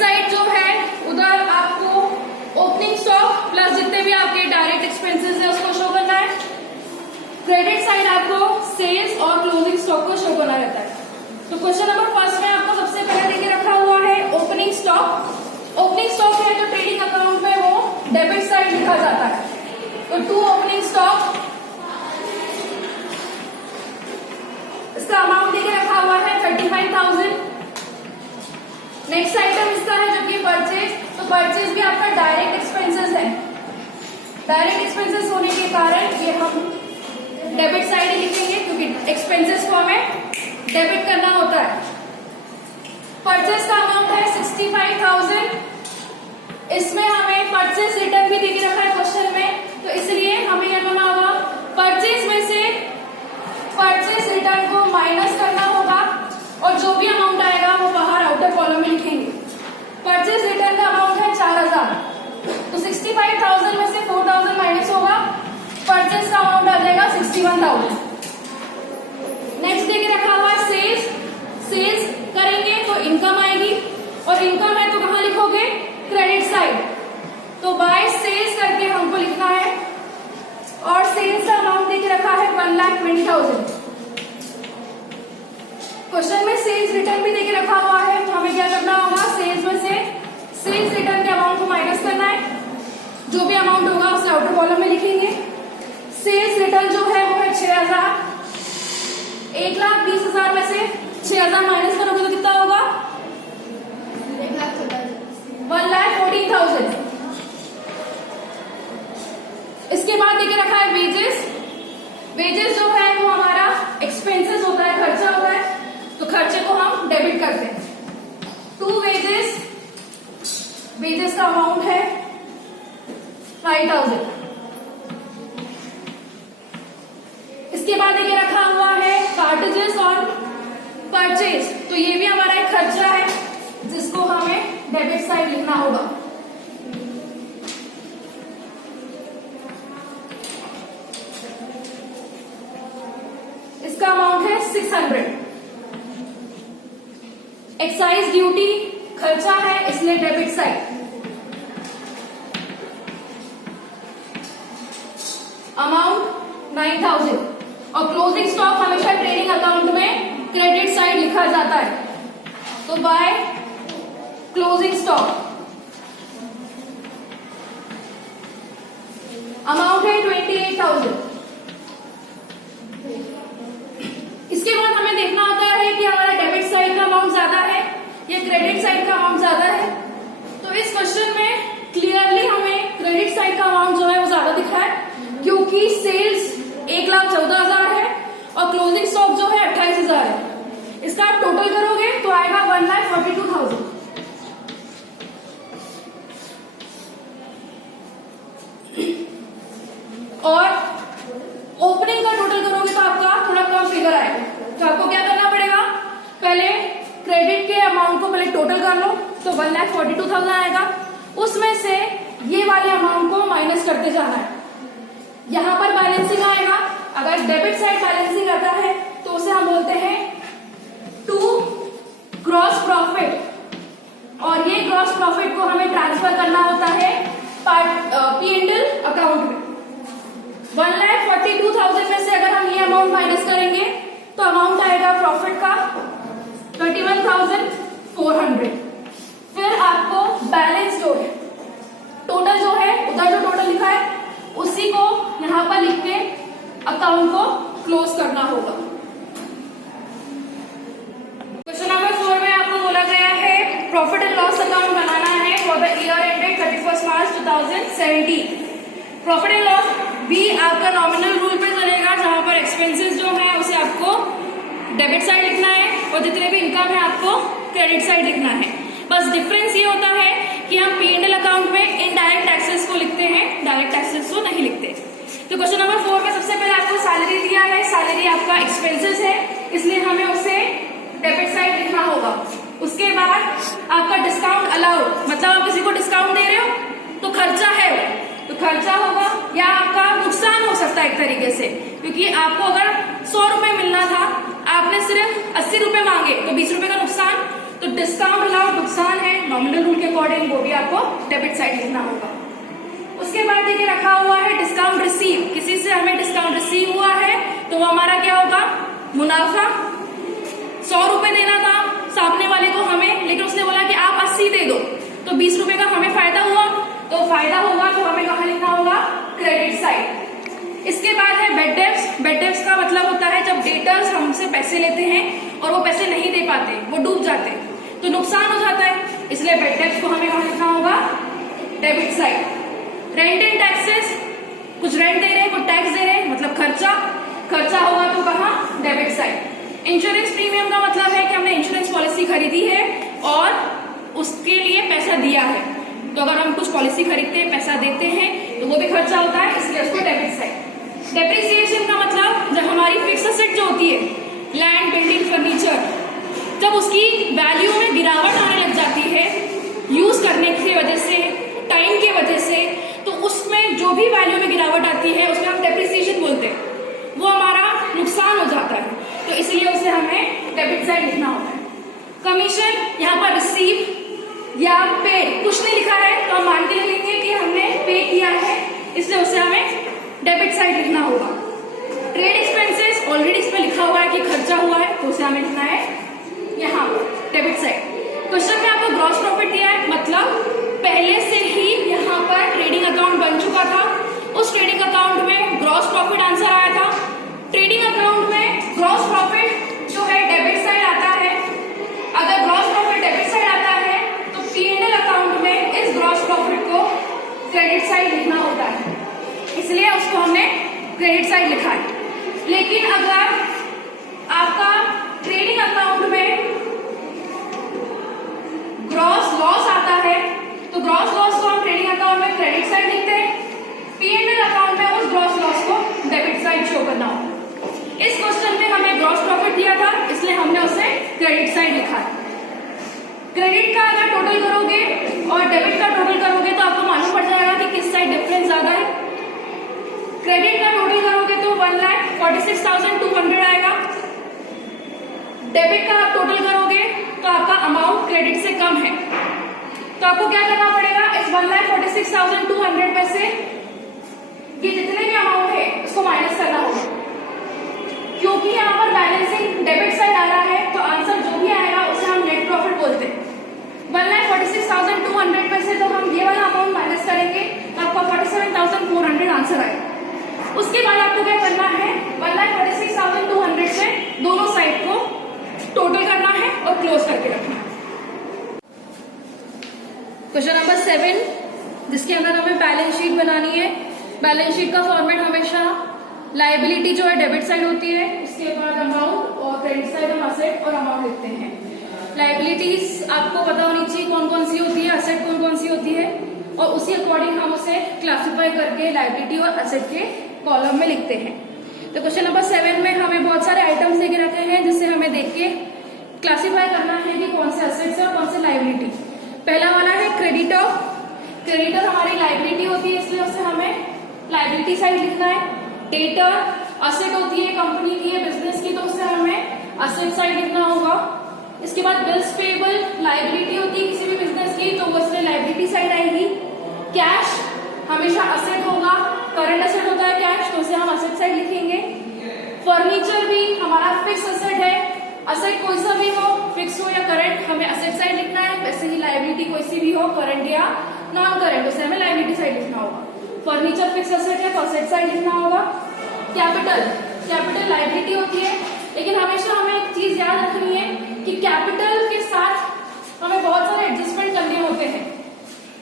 Side जो है उधर आपको ओपनिंग स्टॉक प्लस जितने भी आपके डायरेक्ट एक्सपेंसेस है उसको शो करना है। क्रेडिट साइड आपको सेल्स और क्लोजिंग स्टॉक को शो करना रहता है। तो क्वेश्चन नंबर फर्स्ट में आपको सबसे पहले देके रखा हुआ है ओपनिंग स्टॉक। ओपनिंग स्टॉक है जो ट्रेडिंग अकाउंट में वो डेबिट साइड लिखा जाता है। तो टू ओपनिंग स्टॉक, इसका अमाउंट देके रखा हुआ है 35,000। नेक्स्ट आइटम इसका है जो कि परचेज। तो परचेज भी आपका डायरेक्ट एक्सपेंसेस है। डायरेक्ट एक्सपेंसेस होने के कारण ये हम डेबिट साइड ही लिखेंगे क्योंकि एक्सपेंसेस को हमें डेबिट करना होता है। परचेज का अमाउंट है 65,000। इसमें हमें परचेज रिटर्न भी देके रखा है क्वेश्चन में, तो इसलिए हमें यह करना होगा परचेज में से परचेज रिटर्न को माइनस करना होगा और जो भी अमाउंट आएगा वो बाहर आउटर कॉलम में लिखेंगे। परचेज रिटर्न का अमाउंट है 4,000, तो 65,000 में से 4,000 माइनस होगा, परचेज का अमाउंट आ जाएगा 61,000। नेक्स्ट देके रखा हुआ है सेल्स। सेल्स करेंगे तो इनकम आएगी और इनकम है तो कहां लिखोगे? Credit side. तो बाय सेल्स करके हमको लिखना है और सेल्स का अमाउंट देके रखा है 1,20,000। क्वेश्चन में सेल्स रिटर्न भी देके रखा हुआ है, तो हमें क्या करना होगा? सेल्स में से सेल्स रिटर्न के अमाउंट को माइनस करना है, जो भी अमाउंट होगा उसे आउटर कॉलम में लिखेंगे। सेल्स रिटर्न जो है वो है 6,000। 1,20,000 में से 6,000 माइनस करोगे तो कितना होगा? 1,14,000। इसके बाद देके रखा है वेजेस। वेजेस जो है वो हमारा एक्सपेंसेस होता है, खर्चा होता है, तो खर्चे को हम डेबिट करते हैं। टू वेजेस, वेजेस का अमाउंट है 5,000। इसके बाद देके रखा हुआ है कार्टेजेस और परचेज, तो ये भी हमारा एक खर्चा है जिसको हमें डेबिट साइड लिखना होगा। इसका अमाउंट है 600। एक्साइज ड्यूटी खर्चा है इसलिए डेबिट साइड। अमाउंट 9,000 और क्लोजिंग स्टॉक हमेशा ट्रेडिंग अकाउंट में क्रेडिट साइड लिखा जाता है, तो बाय क्लोजिंग स्टॉक अमाउंट है 28,000। इसके बाद हमें देखना होता है कि हमारा डेबिट साइड का अमाउंट ज्यादा है या क्रेडिट साइड का अमाउंट ज्यादा है। तो इस क्वेश्चन में क्लियरली हमें क्रेडिट साइड का अमाउंट जो है वो ज्यादा दिखा है क्योंकि सेल्स 1,14,000 है और क्लोजिंग स्टॉक जो है 28,000 है। इसका आप टोटल करोगे तो आएगा 1,42,000। और ओपनिंग का टोटल करोगे तो आपका थोड़ा कम फिगर आएगा। तो आपको क्या करना पड़ेगा? पहले क्रेडिट के अमाउंट को पहले टोटल कर लो, तो 1,42,000 आएगा। उसमें से ये वाले अमाउंट को माइनस करते जाना है। यहां पर बैलेंसिंग आएगा। अगर डेबिट साइड बैलेंसिंग आता है तो उसे हम बोलते हैं टू ग्रॉस प्रॉफिट, और ये ग्रॉस प्रॉफिट को हमें ट्रांसफर करना होता है P&L अकाउंट में। 1,42,000 में से अगर हम ये अमाउंट माइनस करेंगे तो अमाउंट आएगा प्रॉफिट का 31,400। फिर आपको बैलेंस जो है टोटल जो है उधर जो टोटल लिखा है उसी को यहां पर लिख के अकाउंट को क्लोज करना होगा। क्वेश्चन नंबर 4 में आपको बोला गया है प्रॉफिट एंड लॉस अकाउंट बनाना है for the year ended 31 March 2017। Profit and loss भी आपका नॉमिनल रूल पे चलेगा, जहां पर एक्सपेंसेस जो है उसे आपको डेबिट साइड लिखना है और जितने भी इनकम है आपको क्रेडिट साइड लिखना है। बस डिफरेंस ये होता है कि हम P&L अकाउंट में इनडायरेक्ट टैक्सेस को लिखते हैं, डायरेक्ट टैक्सेस को नहीं लिखते। तो क्वेश्चन नंबर 4 में सबसे पहले आपको सैलरी दिया है। सैलरी आपका एक्सपेंसेस है इसलिए हमें उसे डेबिट साइड लिखना होगा। उसके बाद आपका डिस्काउंट अलाउड, मतलब आप किसी को डिस्काउंट दे रहे हो तो खर्चा है, तो खर्चा होगा, या आपका नुकसान हो सकता है एक तरीके से, क्योंकि आपको अगर 100 रुपए मिलना था, आपने सिर्फ 80 रुपए मांगे तो 20 रुपए का नुकसान। तो डिस्काउंट अलाउड नुकसान है नॉमिनल रूल के अकॉर्डिंग, वो भी आपको डेबिट साइड लिखना होगा। उसके बाद देखिए रखा हुआ है डिस्काउंट रिसीव, किसी से हमें डिस्काउंट रिसीव हुआ है तो वो हमारा क्या होगा, मुनाफा। 100 रुपए देना था सामने वाले को हमें, लेकिन उसने बोला कि आप 80 दे दो, तो 20 रुपए का हमें फायदा हुआ, तो फायदा होगा तो हमें कहाँ लिखना होगा, क्रेडिट साइड। इसके बाद है बेड डेब्ट्स। बेड डेब्ट्स का मतलब होता है जब डेटर्स हमसे पैसे लेते हैं और वो पैसे नहीं दे पाते, वो डूब जाते, तो नुकसान हो जाता है, इसलिए बेड डेब्ट्स को हमें कहाँ लिखना होगा, debit side. Rent and taxes, कुछ रेंट दे रहे हैं, कुछ टैक्स दे रहे हैं, मतलब खर्चा, खर्चा होगा तो कहाँ, डेबिट साइड। इंश्योरेंस प्रीमियम का मतलब है कि हमने इंश्योरेंस पॉलिसी खरीदी है और उसके लिए पैसा दिया है, तो अगर हम कुछ पॉलिसी खरीदते हैं, पैसा देते हैं, तो वो भी खर्चा होता है, इसलिए उसको डेबिट साइड। डेप्रिसिएशन का मतलब जब हमारी फिक्स एसेट जो होती है, लैंड, बिल्डिंग, फर्नीचर, जब उसकी वैल्यू में गिरावट आने लग जाती है यूज करने की वजह से, टाइम की वजह से, तो उसमें जो भी वैल्यू में गिरावट आती है उसमें हम डेप्रिसिएशन बोलते हैं, वो हमारा नुकसान हो जाता है, तो इसलिए उसे हमें डेबिट साइड लिखना होता है। कमीशन, यहाँ पर रिसीव या पे कुछ नहीं लिखा है तो हम मान के लेंगे कि हमने पे किया है, इसलिए उसे हमें डेबिट साइड लिखना होगा। ट्रेड एक्सपेंसेस, ऑलरेडी इसमें लिखा हुआ है कि खर्चा हुआ है, तो उसे हमें लिखना है यहाँ डेबिट साइड। क्वेश्चन में आपको ग्रॉस प्रॉफिट दिया है, मतलब पहले से ही यहाँ पर ट्रेडिंग अकाउंट बन चुका था, उस ट्रेडिंग अकाउंट में ग्रॉस प्रॉफिट आंसर आया था। ट्रेडिंग अकाउंट में ग्रॉस प्रॉफिट जो है डेबिट साइड आता है, अगर ग्रॉस प्रॉफिट डेबिट साइड आता है तो P&L अकाउंट में इस ग्रॉस प्रॉफिट को क्रेडिट साइड लिखना होता है, इसलिए उसको हमने क्रेडिट साइड लिखा है। लेकिन अगर आपका ट्रेडिंग अकाउंट में ग्रॉस लॉस आता है तो ग्रॉस लॉस को हम ट्रेडिंग अकाउंट में क्रेडिट साइड लिखते हैं, P&L अकाउंट में उस ग्रॉस लॉस को डेबिट साइड शो करना होगा। इस क्वेश्चन में हमें ग्रॉस प्रॉफिट दिया था, इसलिए हमने उसे क्रेडिट साइड लिखा है। क्रेडिट का अगर टोटल करोगे और डेबिट का टोटल करोगे तो आपको मालूम पड़ जाएगा कि किस साइड डिफरेंस ज्यादा है। क्रेडिट का टोटल करोगे तो 1,46,200 आएगा, डेबिट का आप टोटल करोगे तो आपका अमाउंट क्रेडिट से कम है, तो आपको क्या करना पड़ेगा, इस 1,46,200 में से ये जितने भी अमाउंट है उसको माइनस करना होगा, क्योंकि यहाँ पर बैलेंसिंग डेबिट साइड आ रहा है, तो आंसर जो भी आएगा उसे हम नेट प्रॉफिट बोलते हैं। 1,46,200 में से तो हम ये वाला अमाउंट माइनस करेंगे तो आपका 47,400 आंसर आएगा। उसके बाद आपको क्या करना है, 1,46,200 से दोनों साइड को टोटल करना है और क्लोज करके रखना है। क्वेश्चन नंबर 7, जिसके अंदर हमें बैलेंस शीट बनानी है। बैलेंस शीट का फॉर्मेट हमेशा लायबिलिटी जो है डेबिट साइड होती है, उसके बाद अमाउंट, और क्रेडिट साइड हम असेट और अमाउंट लिखते हैं। लायबिलिटीज आपको पता होनी चाहिए कौन कौन सी होती है, असेट कौन कौन सी होती है, और उसी अकॉर्डिंग हम उसे क्लासिफाई करके लायबिलिटी और असेट के कॉलम में लिखते हैं। तो क्वेश्चन नंबर 7 में हमें बहुत सारे आइटम्स देके रखे हैं, जिससे हमें देख के क्लासिफाई करना है कि कौन से असेट्स है और कौन से लायबिलिटी। पहला वाला है क्रेडिटर। क्रेडिटर हमारी लायबिलिटी होती है, इसलिए उसे हमें लायबिलिटी साइड लिखना है। डेटर असेट होती है, कंपनी की है, बिजनेस की, तो उसे हमें असेट साइड लिखना होगा। इसके बाद बिल्स पेबल लायबिलिटी होती है किसी भी बिजनेस की, तो वो इसलिए लायबिलिटी साइड आएगी। कैश हमेशा असेट होगा, करंट असेट होता है कैश, तो उसे हम असेट साइड लिखेंगे। फर्नीचर भी हमारा फिक्स असेट है, असेट कोई सा भी हो, फिक्स हो या करंट, हमें असेट साइड लिखना है। वैसे ही लायबिलिटी कोई सी भी हो, करंट या नॉन करंट, उसे हमें लायबिलिटी साइड लिखना होगा। फर्नीचर फिक्स असेट है तो असेट साइड लिखना होगा। कैपिटल, कैपिटल लायबिलिटी होती है, लेकिन हमेशा हमें एक चीज याद रखनी है कि कैपिटल के साथ हमें बहुत सारे एडजस्टमेंट करने होते हैं।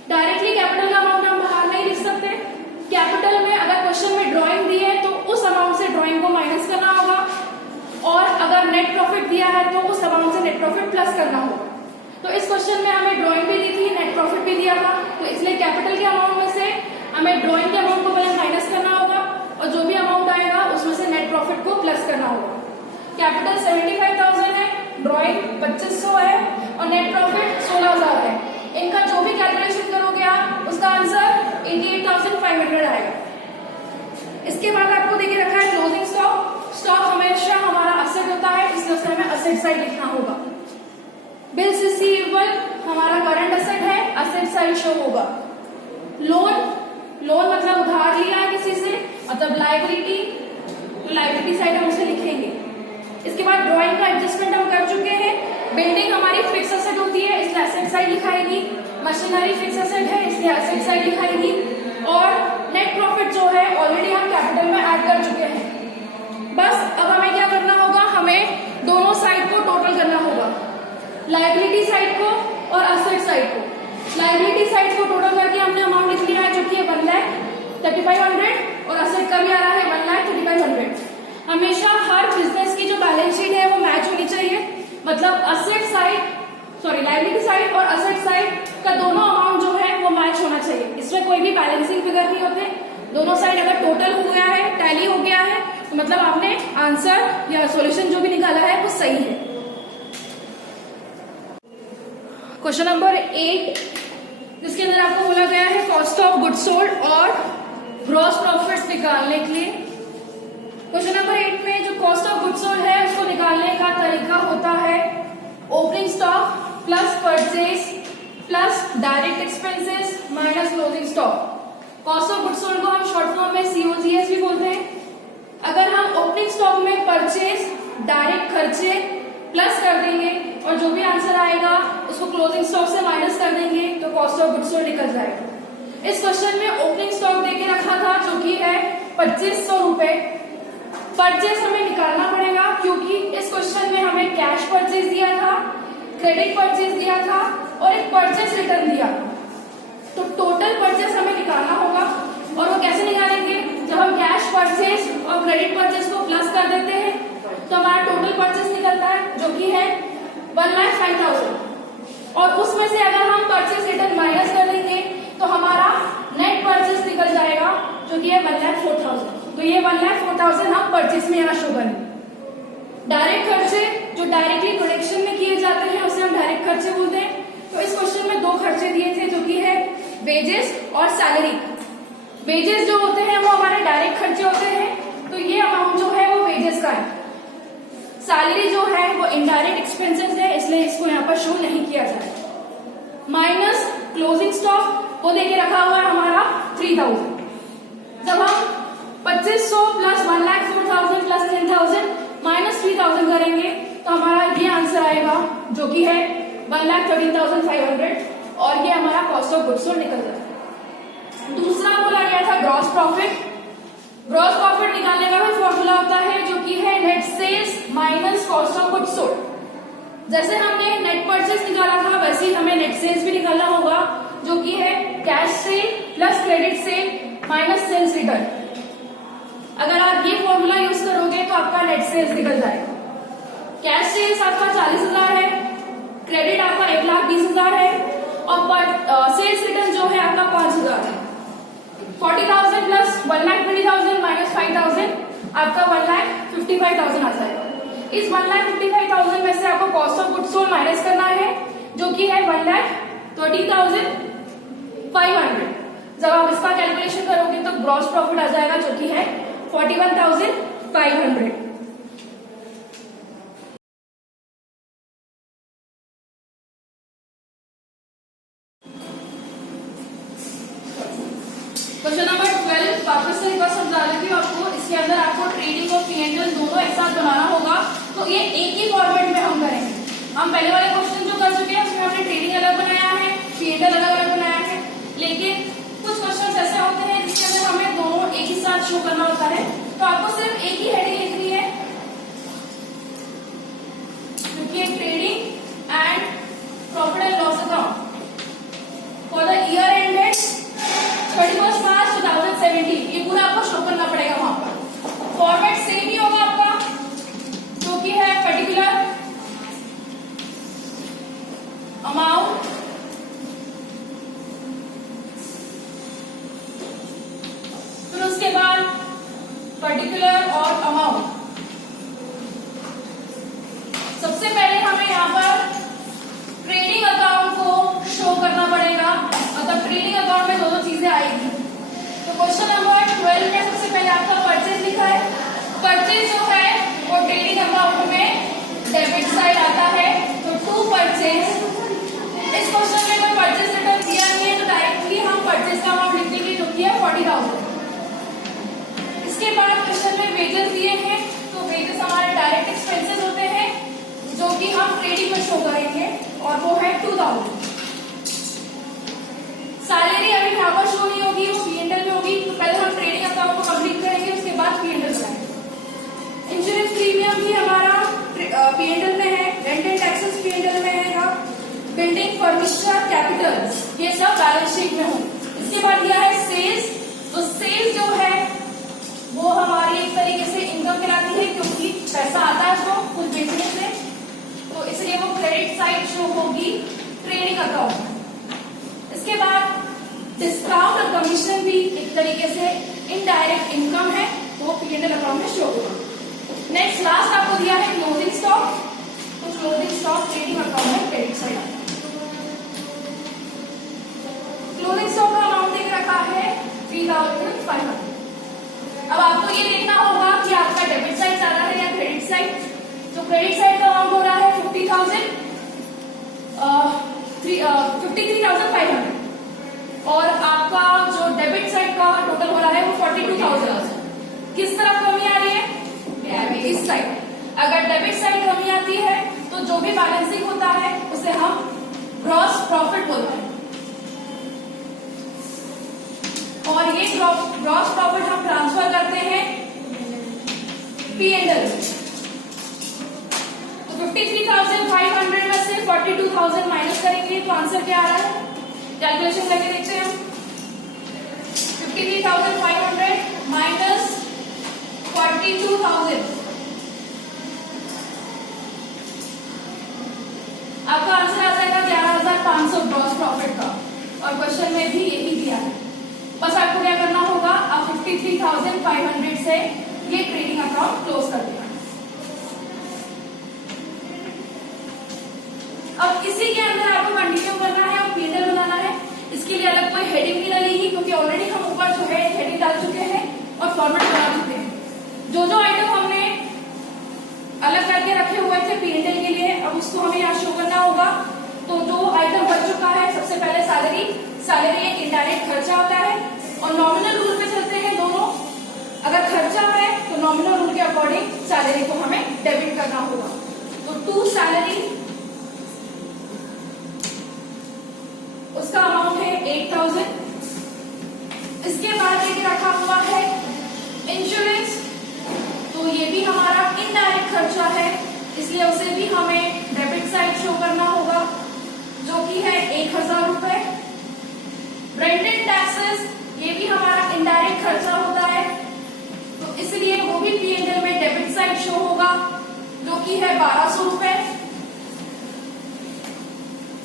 डायरेक्टली कैपिटल का अमाउंट हम बाहर नहीं लिख सकते। कैपिटल में अगर क्वेश्चन में ड्राइंग दी है तो उस अमाउंट से ड्राइंग को माइनस करना होगा, और अगर नेट प्रॉफिट दिया है तो उस अमाउंट से नेट प्रॉफिट प्लस करना होगा। तो इस क्वेश्चन में हमें ड्राइंग भी दी थी, नेट प्रॉफिट भी दिया था, तो इसलिए कैपिटल के अमाउंट में से हमें ड्राइंग के अमाउंट को पहले माइनस करना होगा, और जो भी अमाउंट आएगा उसमें से नेट प्रॉफिट को प्लस करना होगा। कैपिटल 75,000 है, ड्राइंग 2500 है, और नेट प्रॉफिट 16,000 है। इनका जो भी कैलकुलेशन करोगे आप, उसका आंसर 88,500 आएगा। इसके बाद आपको देखिए रखा है क्लोजिंग स्टॉक। स्टॉक हमेशा हमारा असेट होता है, इसलिए उसे हमें असेट साइड लिखना होगा। बिल्स शो होगा। लोन, लोन मतलब उधार लिया है किसी से, मतलब लाइबिलिटी, तो लाइबिलिटी साइड हम उसे लिखेंगे। इसके बाद ड्राइंग का एडजस्टमेंट हम कर चुके हैं। बिल्डिंग हमारी फिक्स एसेट होती है इसलिए एसेट साइड लिखाएगी, मशीनरी फिक्स एसेट है इसलिए एसेट साइड लिखाएगी, और नेट प्रॉफिट जो है ऑलरेडी हम कैपिटल में ऐड कर चुके हैं। बस अब हमें क्या करना होगा, हमें दोनों साइड को टोटल करना होगा, लाइबिलिटी साइड को और एसेट साइड को। लाइबिलिटी साइड को टोटल करके हमने अमाउंट लिख लिया है जो कि 1,35,100 और एसेट का भी आ रहा है 1,35,100। हमेशा हर बिजनेस की जो बैलेंस शीट है वो मैच होनी चाहिए, मतलब asset side, sorry liability side और एसेट साइड का दोनों अमाउंट जो है वो मैच होना चाहिए। इसमें कोई भी बैलेंसिंग फिगर नहीं होते, दोनों साइड अगर टोटल हो गया है, टैली हो गया है, तो मतलब आपने आंसर या सॉल्यूशन जो भी निकाला है वो सही है। क्वेश्चन नंबर 8, जिसके अंदर आपको बोला गया है कॉस्ट ऑफ गुड्स सोल्ड और ग्रॉस प्रॉफिट्स निकालने के लिए। क्वेश्चन नंबर 8 में जो कॉस्ट ऑफ गुड्स सोल्ड है उसको निकालने का तरीका होता है opening stock plus purchase plus direct expenses minus closing stock. Cost of goods sold को हम शॉर्ट फॉर्म में COGS भी बोलते हैं। अगर हम ओपनिंग स्टॉक में परचेज, डायरेक्ट खर्चे प्लस कर देंगे और जो भी आंसर आएगा उसको क्लोजिंग स्टॉक से माइनस कर देंगे तो कॉस्ट ऑफ गुड्स सोल्ड निकल जाएगा। इस क्वेश्चन में ओपनिंग स्टॉक देके रखा था जो कि है 2500 रुपए। परचेज हमें निकालना पड़ेगा क्योंकि इस क्वेश्चन में हमें कैश परचेज दिया था, क्रेडिट परचेज दिया था और एक परचेज रिटर्न दिया, तो टोटल परचेज हमें निकालना होगा। और वो कैसे निकालेंगे, जब हम कैश परचेज और क्रेडिट परचेज को प्लस कर देते हैं तो हमारा टोटल परचेज निकलता है जो कि है 1,05,000 और उसमें से अगर हम परचेज रिटर्न माइनस कर देंगे तो हमारा नेट परचेज निकल जाएगा जो कि है 1,04,000। तो ये 1,04,000 हम परचेज में यहाँ शो करेंगे। डायरेक्ट खर्चे जो डायरेक्टली प्रोडक्शन में किए जाते हैं उसे हम डायरेक्ट खर्चे बोलते हैं। तो इस क्वेश्चन में 2 खर्चे दिए थे जो कि है वेजेस और सैलरी। वेजेस जो होते हैं वो हमारे डायरेक्ट खर्चे होते हैं, तो ये अमाउंट जो है वो वेजेस का है। सैलरी जो है वो इनडायरेक्ट एक्सपेंसेस है इसलिए इसको यहाँ पर शो नहीं किया जाएगा। माइनस क्लोजिंग स्टॉक वो लेके रखा हुआ है हमारा 3,000। जब हम 2500 प्लस 1,04,000 प्लस 10,000 माइनस 3,000 करेंगे तो हमारा ये आंसर आएगा जो कि है 1,13,500 और ये हमारा कॉस्ट ऑफ गुड्स सोल्ड निकल जाएगा। दूसरा बोला गया था ग्रॉस प्रॉफिट। ग्रॉस प्रॉफिट निकालने का भी फॉर्मूला होता है जो कि है net sales minus cost of goods sold. जैसे हमने नेट परचेज निकाला था वैसे ही हमें नेट सेल्स भी निकालना होगा जो कि है cash sale plus credit sale minus sales return. अगर आप ये फॉर्मूला यूज करोगे तो आपका नेट सेल्स निकल जाएगा। कैश सेल्स आपका 40,000 है, क्रेडिट आपका 1,20,000 है और सेल्स रिटर्न जो है आपका 5,000 है। 40,000 प्लस 1,20,000 माइनस 5,000 आपका 1,55,000 आ जाएगा। इस 1,55,000 में से आपको cost of goods sold minus करना है जो कि है 1,30,500। जब आप इसका कैलकुलेशन करोगे तो ग्रॉस प्रॉफिट आ जाएगा जो कि है 41,500। क्वेश्चन नंबर 12 वापस से एक बार समझा देती हूँ आपको। इसके अंदर आपको ट्रेडिंग और P&L दोनों एक साथ बनाना होगा, तो ये एक ही फॉर्मेट में हम करेंगे। हम पहले वाले क्वेश्चन जो कर चुके हैं उसमें हमने ट्रेडिंग अलग बनाया है, P&L अलग अलग बनाया है, लेकिन कुछ क्वेश्चन ऐसे होते हैं जिसके अंदर हमें दोनों एक ही साथ शो करना होता है। तो आपको सिर्फ एक ही हेडिंग लिखनी है क्योंकि trading and profit and loss account for the year ended 31 मार्च 2017, ये पूरा आपको शो करना पड़ेगा। वहां पर फॉर्मेट सेम ही होगा आपका जो कि है पर्टिकुलर अमाउंट फिर उसके बाद पर्टिकुलर और अमाउंट। सबसे पहले हमें यहाँ पर ट्रेडिंग अकाउंट को शो करना पड़ेगा, मतलब ट्रेडिंग अकाउंट में दोनों चीजें आएगी। तो क्वेश्चन नंबर 12 में सबसे पहले आपका परचेज लिखा है। परचेज जो है वो ट्रेडिंग अकाउंट में डेबिट साइड आता है, तो टू परचेज। इस क्वेश्चन में कोई परचेज रिटर्न दिया नहीं है तो परचेज का अमाउंट लिख देंगे जो कि है 40,000। इसके बाद क्वेश्चन में वेजेस दिए हैं, तो वेजेस हमारे डायरेक्ट एक्सपेंसेस होते हैं जो कि हम ट्रेडिंग में शो करेंगे और वो है 2,000। सैलरी अभी यहाँ पर शो नहीं होगी, वो P&L में होगी, तो पहले हम ट्रेडिंग अकाउंट को कंप्लीट करेंगे, उसके बाद P&L बनाएंगे। इंश्योरेंस प्रीमियम भी हमारा P&L में है, रेंट एंड टैक्सेस P&L में है, बिल्डिंग फर्नीचर कैपिटल ये सब बैलेंस शीट में हो। इसके बाद दिया है सेल्स, तो सेल्स जो है वो हमारी एक तरीके से इनकम कहलाती है क्योंकि पैसा आता है उसको कुछ बेचने से, तो इसलिए वो क्रेडिट साइड शो होगी ट्रेडिंग अकाउंट। इसके बाद डिस्काउंट और कमीशन भी एक तरीके से इनडायरेक्ट इनकम है, वो P&L अकाउंट में शो होगा। नेक्स्ट लास्ट आपको दिया है क्लोजिंग स्टॉक, तो क्लोजिंग स्टॉक ट्रेडिंग अकाउंट में क्रेडिट साइड। क्लोजिंग स्टॉक का अमाउंट देख रखा है 3,500। अब आपको ये देखना होगा कि आपका डेबिट साइड ज्यादा है या क्रेडिट साइड। तो क्रेडिट साइड का अमाउंट हो रहा है 53,500 और आपका जो डेबिट साइड का टोटल हो रहा है वो 42,000। किस तरफ कमी आ रही है? इस साइड। अगर डेबिट साइड कमी आती है तो जो भी बैलेंसिंग होता है उसे हम ग्रॉस प्रॉफिट बोलते हैं, और ये ग्रॉस प्रॉफिट हम ट्रांसफर करते हैं P&L। तो 53,500 में से 42,000 माइनस करेंगे तो आंसर क्या आ रहा है? कैलकुलेशन करके देखते हैं। 53,500 माइनस 42,000, आपका आंसर आ जाएगा 11,500 ग्रॉस प्रॉफिट का, और क्वेश्चन में भी यही दिया है। बस आपको क्या करना होगा, आप 53,500 से ये ट्रेडिंग अकाउंट क्लोज कर देना। अब इसी के अंदर आपको कंटिन्यू करना है और P&L बनाना है। इसके लिए अलग कोई हेडिंग नहीं डालेगी क्योंकि ऑलरेडी हम ऊपर जो है हेडिंग डाल चुके हैं और फॉर्मेट बना चुके हैं। जो जो आइटम हमने अलग करके रखे हुए थे P&L के लिए, अब उसको हमें यहाँ शो करना होगा। तो जो आइटम बच चुका है, सबसे पहले सैलरी। सैलरी एक इनडायरेक्ट खर्चा होता है और नॉमिनल रूल पे चलते हैं दोनों। अगर खर्चा है तो नॉमिनल रूल के अकॉर्डिंग सैलरी को हमें डेबिट करना होगा। तो टू सैलरी, उसका अमाउंट है 8,000। इसके बाद लेके रखा हुआ है इंश्योरेंस, तो ये भी हमारा इनडायरेक्ट खर्चा है, इसलिए उसे भी हमें डेबिट साइड शो करना होगा जो कि है 1,000 रुपए। रेंट एंड टैक्सेस ये भी हमारा इनडायरेक्ट खर्चा होता है, तो इसलिए वो भी P&L में डेबिट साइड शो होगा जो कि है 1,200 रुपए।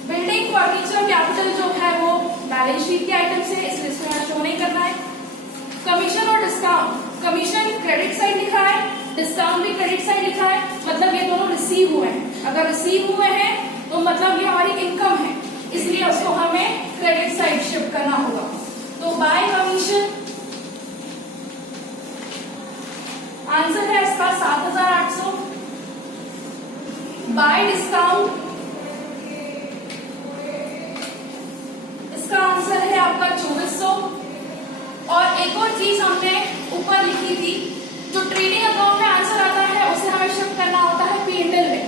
बिल्डिंग फर्नीचर कैपिटल जो है वो बैलेंस शीट के आइटम से, इसलिए इसमें शो नहीं करना है। कमीशन और डिस्काउंट, कमीशन क्रेडिट साइड लिखा है, डिस्काउंट भी क्रेडिट साइड लिखा है, मतलब ये दोनों रिसीव हुए हैं। अगर रिसीव हुए हैं तो मतलब ये हमारी इनकम है, इसलिए उसको हमें क्रेडिट साइड शिफ्ट करना होगा। तो बाय कमीशन आंसर है इसका 7,800। बाय डिस्काउंट इसका आंसर है आपका 2,400। और एक और चीज हमने ऊपर लिखी थी, जो ट्रेडिंग अकाउंट में आंसर आता है उसे हमें शिफ्ट करना होता है P&L में।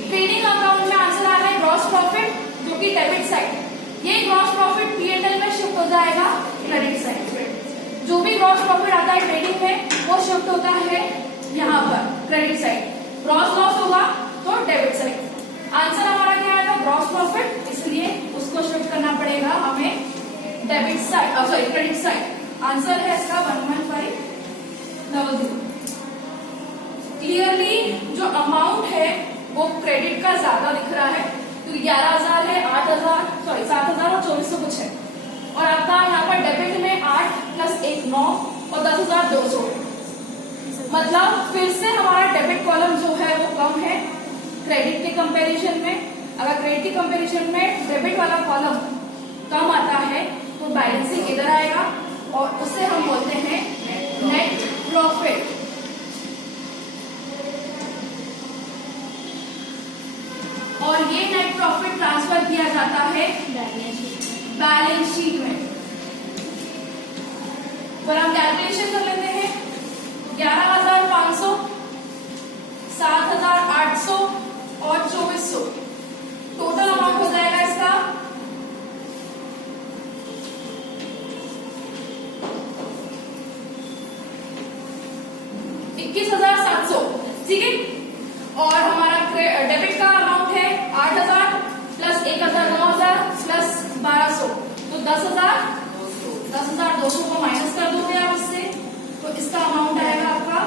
ट्रेडिंग अकाउंट में आंसर आ रहा है ग्रॉस प्रॉफिट जो कि डेबिट साइड, ये ग्रॉस प्रॉफिट P&L में शिफ्ट हो जाएगा क्रेडिट साइड। जो भी ग्रॉस प्रॉफिट आता है ट्रेडिंग में वो शिफ्ट होता है यहाँ पर क्रेडिट साइड। ग्रॉस लॉस होगा तो डेबिट साइड। आंसर हमारा क्या आएगा? ग्रॉस प्रॉफिट, इसलिए उसको शिफ्ट करना पड़ेगा हमें debit side, sorry credit side. Answer है इसका 11500। क्लियरली जो अमाउंट है वो क्रेडिट का ज्यादा दिख रहा है, तो 11,000 है, 8,000 सॉरी 7,000 और 2,400 कुछ है, और आपका यहाँ पर डेबिट में 8 + 1 9 और 10,200 है। मतलब फिर से हमारा डेबिट कॉलम जो है वो कम है क्रेडिट के कंपैरिजन में। अगर क्रेडिट के कंपैरिजन में डेबिट वाला कॉलम कम आता है तो बैलेंसिंग इधर आएगा और उसे हम बोलते हैं नेट प्रॉफिट। और ये नेट प्रॉफिट ट्रांसफर किया जाता है बैलेंस शीट में। पर हम कैलकुलेशन कर लेते हैं। 11,500, 7,800 और 2,400 टोटल अमाउंट हो जाएगा इसका 21,700। ठीक है, और हमारा डेबिट का अमाउंट है 8,000 प्लस 1,000 9,000 प्लस 1,200, तो 10,200 को माइनस कर दोगे आप इससे, तो इसका अमाउंट आएगा आपका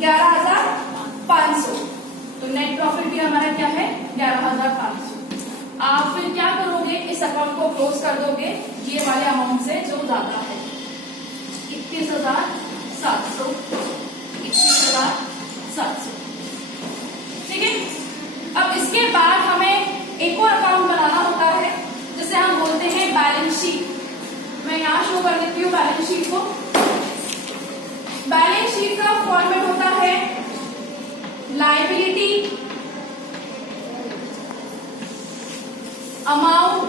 11,500। तो नेट प्रॉफिट भी हमारा क्या है 11,500। आप फिर क्या करोगे, इस अकाउंट को क्लोज कर दोगे ये वाले अमाउंट से जो ज्यादा है 21,700, 21,700। ठीक है, अब इसके बाद हमें एक और अकाउंट बनाना होता है जिसे हम बोलते हैं बैलेंस शीट। मैं यहाँ शो कर देती हूँ बैलेंस शीट को। बैलेंस शीट का फॉर्मेट होता है लायबिलिटी, अमाउंट,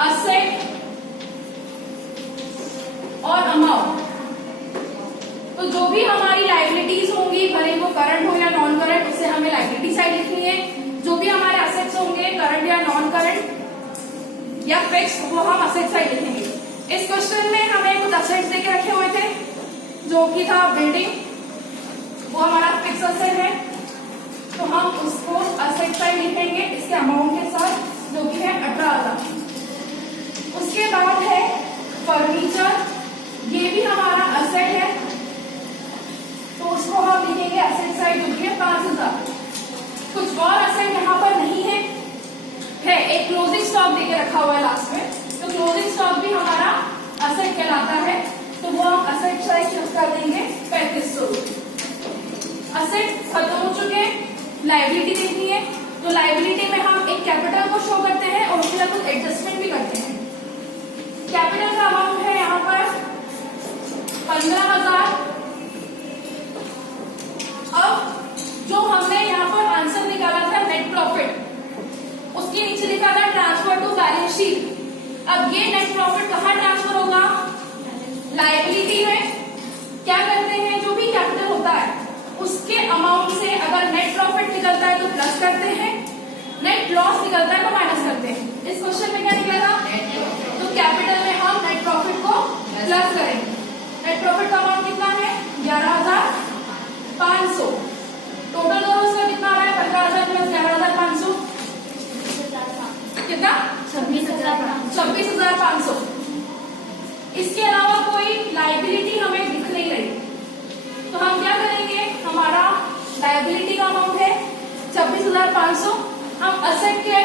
असेट और अमाउंट। तो जो भी हमारी लायबिलिटीज होंगी, भले वो करंट हो या नॉन करंट, उसे हमें लायबिलिटी साइड लिखनी है। जो भी हमारे असेट्स होंगे करंट या नॉन करंट या फिक्स, वो हम असेट साइड लिखेंगे। इस क्वेश्चन में हमें कुछ असेट्स देके रखे हुए थे जो कि था बिल्डिंग, वो हमारा फिक्स असेट है, तो हम उसको असेट साइड लिखेंगे इसके अमाउंट के साथ, जो कि है 18,000। उसके बाद है फर्नीचर, ये भी हमारा असेट है, तो उसको हम लिखेंगे असेट साइड, जो कि है 5,000। कुछ और असेट यहाँ पर नहीं है, एक क्लोजिंग स्टॉक देके रखा हुआ है लास्ट में, तो क्लोजिंग स्टॉक भी हमारा असेट कहलाता है, तो वो हम असेट साइड शिफ्ट कर देंगे 3,500। असेट खत्म हो चुके, लायबिलिटी देखनी है, तो लायबिलिटी में हम एक कैपिटल को शो करते हैं और उसके साथ कुछ एडजस्टमेंट भी करते हैं। कैपिटल का अमाउंट है यहाँ पर 15,000। अब जो हमने यहाँ पर आंसर निकाला था नेट प्रॉफिट, उसके नीचे लिखा था ट्रांसफर टू बैलेंस शीट। अब ये नेट प्रॉफिट कहाँ ट्रांसफर होगा, लायबिलिटी में। क्या करते हैं, जो भी कैपिटल होता है उसके अमाउंट से अगर नेट प्रॉफिट निकलता है तो प्लस करते हैं, नेट लॉस निकलता है तो माइनस करते हैं। इस क्वेश्चन में क्या निकलेगा, तो कैपिटल में हम नेट प्रॉफिट को प्लस करेंगे। नेट प्रॉफिट का अमाउंट कितना है 11,500। टोटल दोनों का कितना आ रहा है 15,000 प्लस 11,500 कितना 26,500। इसके अलावा कोई लायबिलिटी हमें दिख नहीं रही, तो हम क्या करेंगे, हमारा लायबिलिटी का अमाउंट है 26,500। हम असेट के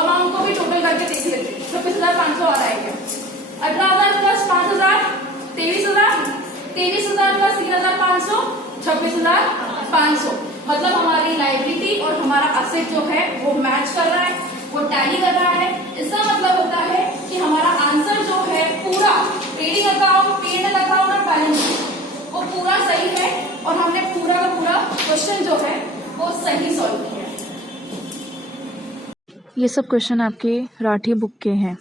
अमाउंट को भी टोटल करके देख लेते हैं 26,500 आ रहा है क्या। 18,000 प्लस 5,000 23,000, 23,000 प्लस 3,500 26,500। मतलब हमारी लायबिलिटी और हमारा असेट जो है वो मैच कर रहा है, वो टैली कर रहा है। इसका मतलब होता है कि हमारा आंसर जो है पूरा ट्रेडिंग अकाउंट, P&L अकाउंट और बैलेंस शीट वो पूरा सही है, और हमने पूरा का पूरा क्वेश्चन जो है वो सही सॉल्व किया है। ये सब क्वेश्चन आपके राठी बुक के हैं।